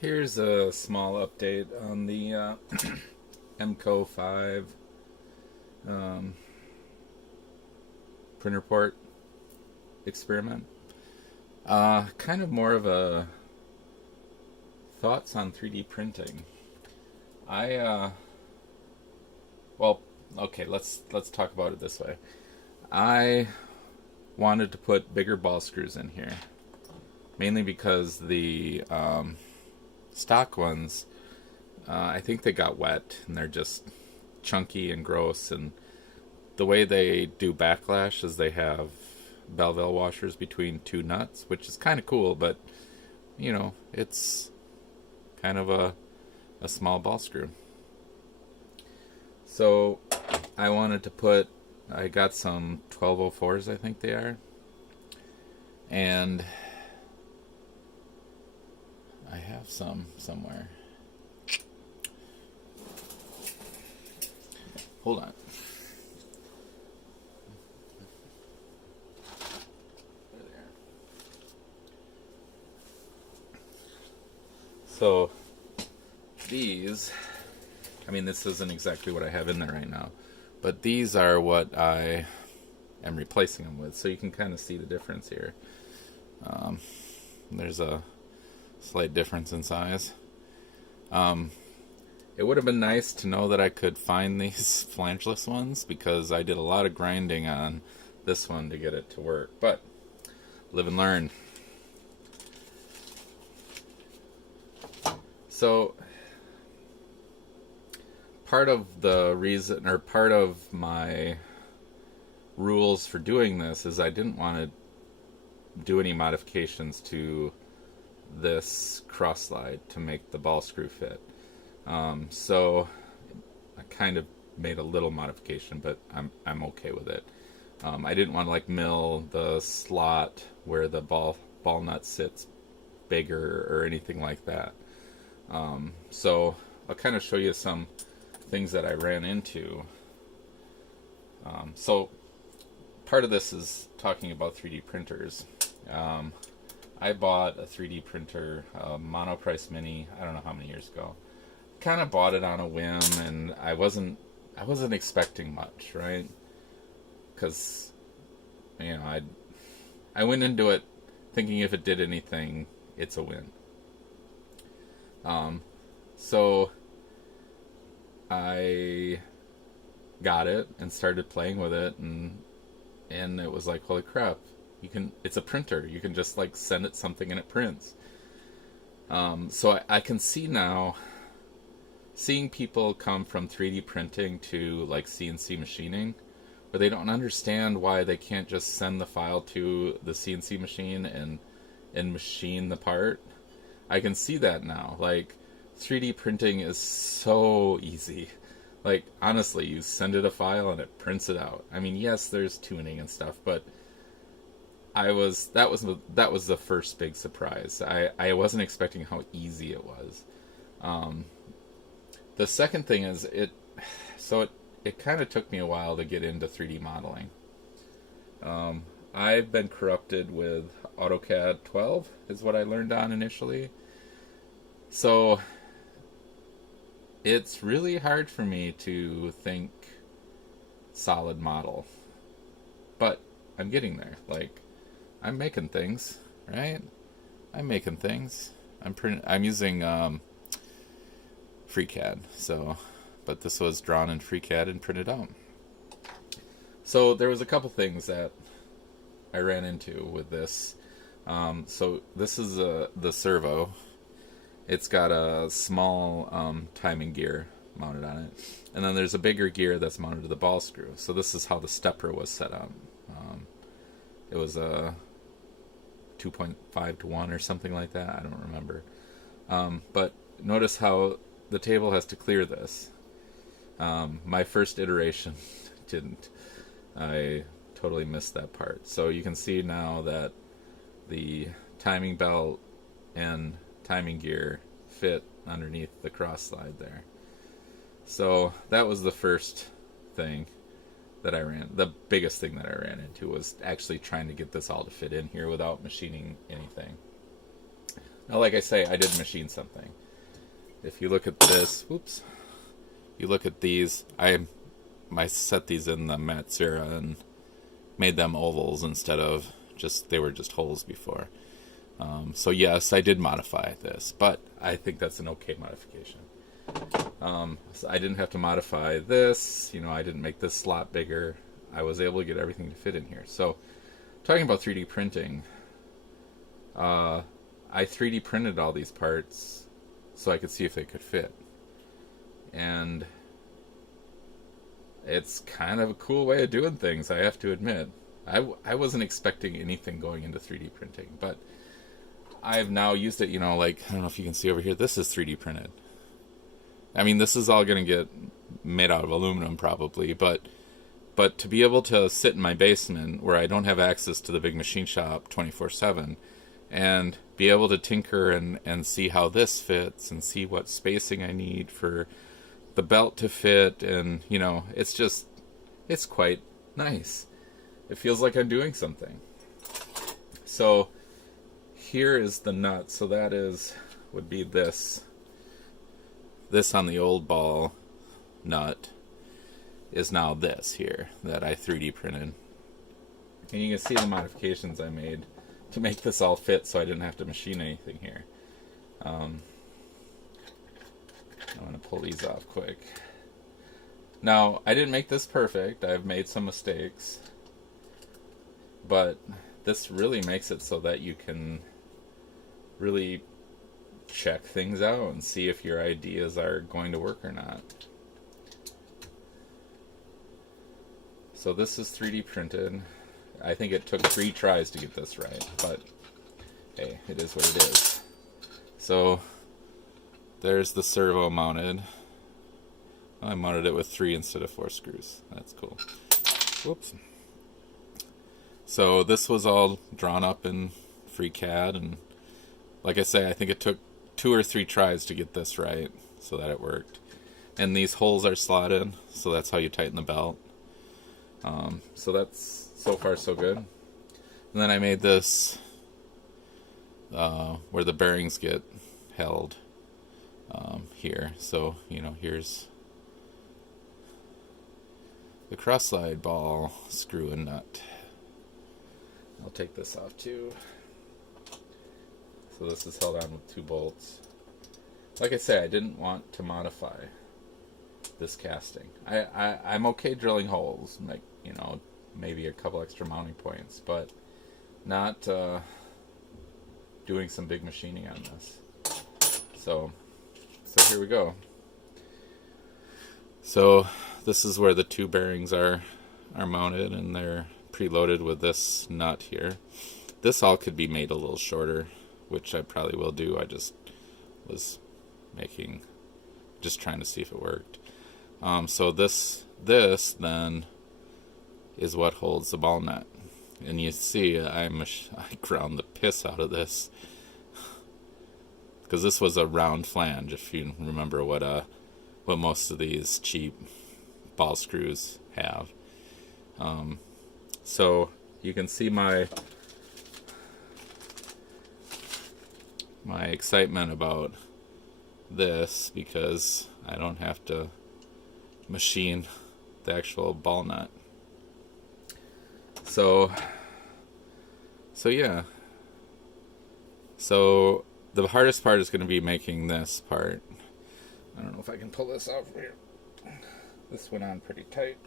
Here's a small update on the MCO 5 um, printer port experiment. Kind of more of a thoughts on 3D printing. I well, okay, let's talk about it this way. I wanted to put bigger ball screws in here, mainly because the stock ones, I think they got wet and they're just chunky and gross. And the way they do backlash is they have Belleville washers between two nuts, which is kind of cool, but it's kind of a small ball screw. So I wanted to I got some 1204s, I think they are, and I have some somewhere. Hold on. There they are. So these, this isn't exactly what I have in there right now, but these are what I am replacing them with. So you can kind of see the difference here. There's a slight difference in size. It would have been nice to know that I could find these flangeless ones, because I did a lot of grinding on this one to get it to work, but live and learn. So part of the reason, or part of my rules for doing this, is I didn't want to do any modifications to this cross slide to make the ball screw fit. So I kind of made a little modification, but I'm okay with it. I didn't want to mill the slot where the ball nut sits bigger or anything like that. So I'll kind of show you some things that I ran into. So part of this is talking about 3D printers. I bought a 3D printer, Monoprice Mini, I don't know how many years ago. Kind of bought it on a whim, and I wasn't expecting much, right? Because I went into it thinking if it did anything, it's a win. So I got it and started playing with it, and it was like, holy crap, it's a printer. You can just send it something and it prints. So I can see now, seeing people come from 3D printing to CNC machining, where they don't understand why they can't just send the file to the CNC machine and machine the part. I can see that now. 3D printing is so easy. Honestly, you send it a file and it prints it out. Yes, there's tuning and stuff, but that was the first big surprise. I wasn't expecting how easy it was. The second thing is it kind of took me a while to get into 3D modeling. I've been corrupted with AutoCAD 12 is what I learned on initially. So it's really hard for me to think solid model. But I'm getting there. I'm making things, right? I'm making things. I'm using FreeCAD. But this was drawn in FreeCAD and printed out. So there was a couple things that I ran into with this. So this is the servo. It's got a small timing gear mounted on it, and then there's a bigger gear that's mounted to the ball screw. So this is how the stepper was set up. It was a 2.5 to 1 or something like that. I don't remember. But notice how the table has to clear this. My first iteration didn't. I totally missed that part. So you can see now that the timing belt and timing gear fit underneath the cross slide there. So that was the first thing that the biggest thing that I ran into was actually trying to get this all to fit in here without machining anything. Now, like I say, I did machine something. If you look at this, whoops, you look at these, I set these in the Matsura and made them ovals instead of they were just holes before. So yes, I did modify this, but I think that's an okay modification. So I didn't have to modify this, I didn't make this slot bigger. I was able to get everything to fit in here. So, talking about 3D printing, I 3D printed all these parts so I could see if they could fit. And it's kind of a cool way of doing things, I have to admit. I wasn't expecting anything going into 3D printing, but I've now used it, like, I don't know if you can see over here, this is 3D printed. I mean, this is all going to get made out of aluminum probably, but to be able to sit in my basement where I don't have access to the big machine shop 24/7 and be able to tinker and see how this fits and see what spacing I need for the belt to fit, and it's quite nice. It feels like I'm doing something. So here is the nut. So that would be this on the old ball nut is now this here that I 3D printed. And you can see the modifications I made to make this all fit so I didn't have to machine anything here. I'm going to pull these off quick. Now, I didn't make this perfect. I've made some mistakes. But this really makes it so that you can really check things out and see if your ideas are going to work or not. So this is 3D printed. I think it took 3 tries to get this right, but hey, it is what it is. So there's the servo mounted. I mounted it with 3 instead of 4 screws. That's cool. Whoops. So this was all drawn up in FreeCAD, and like I say, I think it took 2 or 3 tries to get this right so that it worked. And these holes are slotted, so that's how you tighten the belt. So that's so far so good. And then I made this where the bearings get held here. So, here's the cross-slide ball screw and nut. I'll take this off too. So this is held on with 2 bolts. Like I say, I didn't want to modify this casting. I'm okay drilling holes, like, maybe a couple extra mounting points, but not doing some big machining on this. So here we go. So this is where the 2 bearings are mounted, and they're preloaded with this nut here. This all could be made a little shorter, which I probably will do. I just was just trying to see if it worked. So this then is what holds the ball nut. And you see, I ground the piss out of this, because this was a round flange, if you remember what most of these cheap ball screws have. So you can see my excitement about this, because I don't have to machine the actual ball nut. So yeah. So the hardest part is going to be making this part. I don't know if I can pull this off here. This went on pretty tight.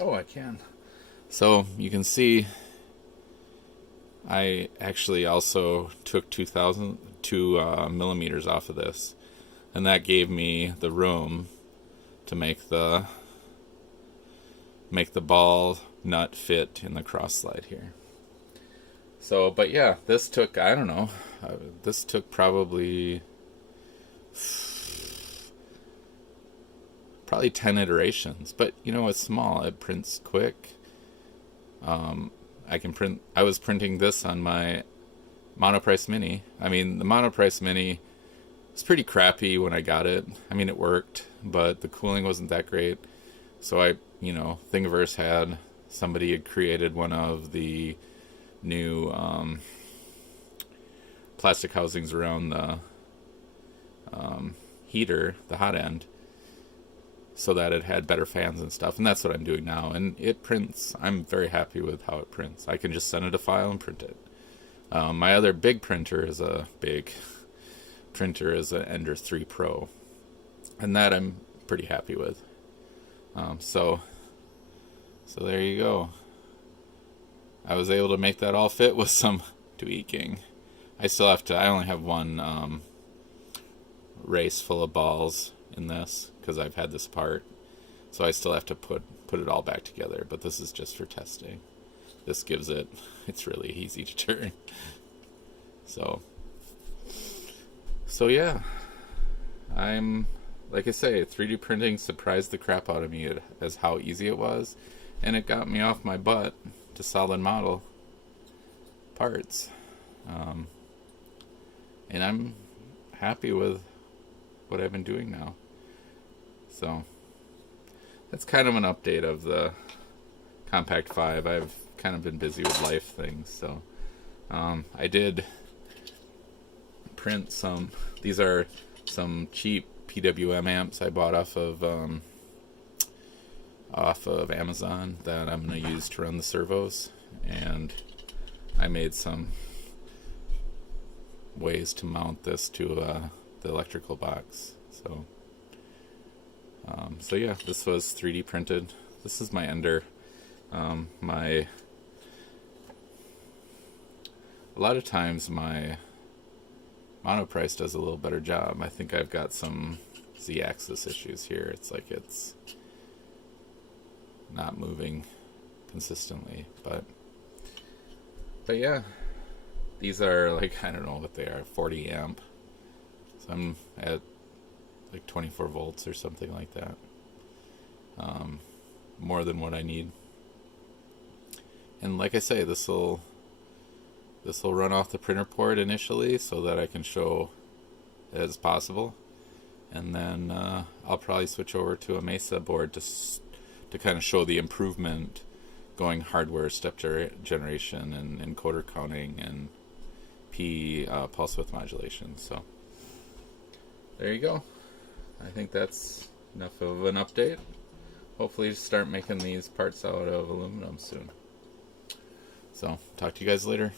Oh, I can. So you can see I actually also took 2 millimeters off of this, and that gave me the room to make the ball nut fit in the cross slide here. So, but yeah, this took, I don't know, this took probably 10 iterations, but it's small, it prints quick. I was printing this on my Monoprice Mini. I mean, the Monoprice Mini was pretty crappy when I got it. I mean, it worked, but the cooling wasn't that great. So Thingiverse somebody had created one of the new plastic housings around the heater, the hot end, so that it had better fans and stuff. And that's what I'm doing now. And it prints. I'm very happy with how it prints. I can just send it a file and print it. My other big printer is an Ender 3 Pro. And that I'm pretty happy with. So there you go. I was able to make that all fit with some tweaking. I only have one race full of balls in this because I've had this part, so I still have to put it all back together, but this is just for testing. This gives it's really easy to turn. So yeah, I'm, like I say, 3D printing surprised the crap out of me as how easy it was, and it got me off my butt to solid model parts. And I'm happy with what I've been doing now. So that's kind of an update of the Compact 5. I've kind of been busy with life things, so I did print some. These are some cheap PWM amps I bought off of Amazon that I'm going to use to run the servos, and I made some ways to mount this to the electrical box. So yeah, this was 3D printed. This is my Ender. A lot of times my Monoprice does a little better job. I think I've got some Z-axis issues here. It's like it's not moving consistently, but yeah, these are like, I don't know what they are, 40 amp. So I'm at like 24 volts or something like that. More than what I need. And like I say, this will run off the printer port initially so that I can show it as possible. And then I'll probably switch over to a Mesa board to kind of show the improvement going hardware step generation and encoder counting and pulse width modulation. So there you go. I think that's enough of an update. Hopefully start making these parts out of aluminum soon. So talk to you guys later.